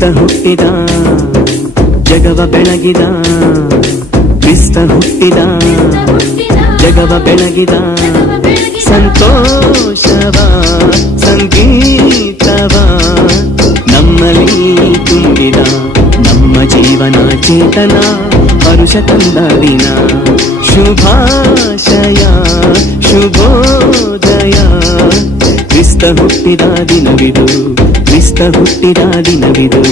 ಕ್ರಿಸ್ತ ಹುಟ್ಟಿದ ಜಗವ ಬೆಳಗಿದ, ಕ್ರಿಸ್ತ ಹುಟ್ಟಿದ ಜಗವ ಬೆಳಗಿದ, ಸಂತೋಷವ ಸಂಗೀತವ ನಮ್ಮಲ್ಲಿ ತುಂಬಿದ, ನಮ್ಮ ಜೀವನ ಚೇತನ ಹರುಷ ತಂದ ದಿನ. ಶುಭಾಶಯ ಶುಭೋದಯ, ಕ್ರಿಸ್ತ ಹುಟ್ಟಿದ ದಿನವಿದು, ಕ್ರಿಸ್ತ ಹುಟ್ಟಿದ ದಿನವಿದು.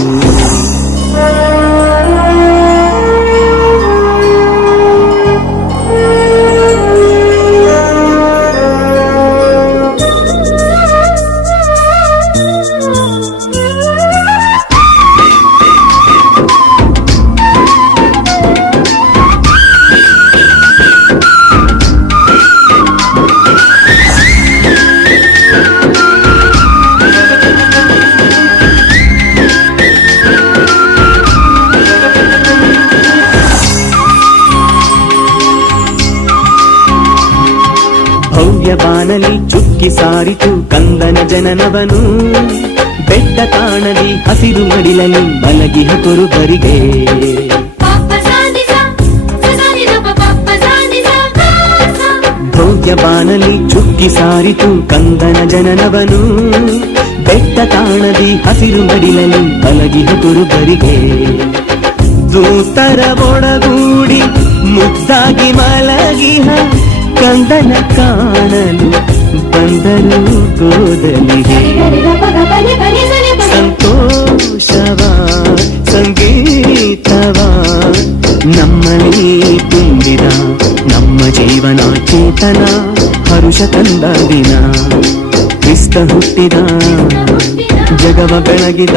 ಬಾನಲಿ ಚುಕ್ಕಿ ಸಾರಿತು ಕಂದನ ಜನನವನು, ಬೆಟ್ಟ ತಾಣದಿ ಹಸಿರು ಮಡಿಲಲ್ಲಿ ಮಲಗಿಹ ಕುರುಬರಿಗೆ. ಭವ್ಯ ಬಾನಲಿ ಚುಕ್ಕಿ ಸಾರಿತು ಕಂದನ ಜನನವನು, ಬೆಟ್ಟ ತಾಣದಿ ಹಸಿರು ಮಡಿಲಲ್ಲಿ ಮಲಗಿಹ ಕುರುಬರಿಗೆ. ದೂತರ ಒಡಗೂಡಿ ಮುದ್ದಾಗಿ ಮಲಗಿಹ ಕಂದನ ಕಾಣಲು ಬಂದರು ಗೋದಲಿಗೆ. ಸಂತೋಷವ ಸಂಗೀತವ ನಮ್ಮಲ್ಲಿ ತುಂಬಿದ, ನಮ್ಮ ಜೀವನ ಚೇತನ ಹರುಷ ತಂದ ದಿನ. ಕ್ರಿಸ್ತ ಹುಟ್ಟಿದ ಜಗವ ಬೆಳಗಿದ.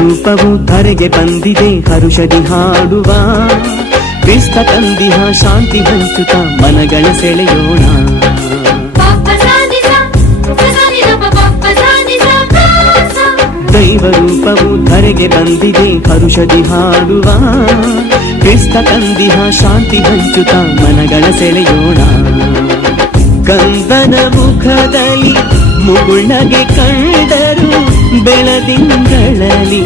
ರೂಪವು ಧರೆಗೆ ಬಂದಿದೆ ಹರುಷದಿ ಹಾಡುವ, ಕ್ರಿಸ್ತ ತಂದಿಹ ಶಾಂತಿ ಹಂಚುತ್ತ ಮನಗಳ ಸೆಳೆಯೋಣ. ದೈವ ರೂಪವು ಧರೆಗೆ ಬಂದಿದೆ ಹರುಷದಿ ಹಾಡುವ, ಕ್ರಿಸ್ತ ತಂದಿಹ ಶಾಂತಿ ಹಂಚುತ್ತ ಮನಗಳ ಸೆಳೆಯೋಣ. ಕಂದನ ಮುಖದಲ್ಲಿ ಮುಗುಳ್ನಗೆ ಕಂಡರು ಬೆಳದಿಂಗಳಲ್ಲಿ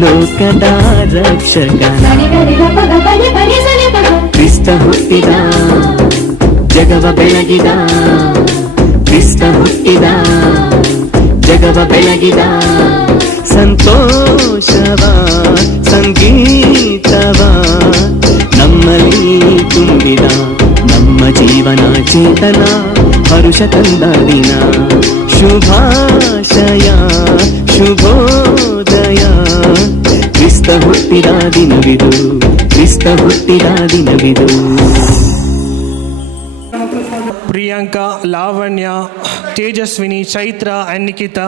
ಲೋಕದ ರಕ್ಷಕ. ಕ್ರಿಸ್ತ ಹುಟ್ಟಿದ ಜಗವ ಬೆಳಗಿದ, ಕ್ರಿಸ್ತ ಹುಟ್ಟಿದ ಜಗವ ಬೆಳಗಿದ. ಸಂತೋಷವ ಸಂಗೀತವ ನಮ್ಮಲ್ಲಿ ತುಂಬಿದ, ನಮ್ಮ ಜೀವನ ಚೇತನ ಹರುಷ ತಂದ ದಿನ. ಶುಭಾಶಯ ಶುಭೋದಯ, ಕ್ರಿಸ್ತ ಹುಟ್ಟಿದ ದಿನವಿದು, ಕ್ರಿಸ್ತ ಹುಟ್ಟಿದ ದಿನವಿದು. ಪ್ರಿಯಾಂಕಾ, ಲಾವಣ್ಯ, ತೇಜಸ್ವಿನಿ, ಚೈತ್ರ and ನಿಖಿತಾ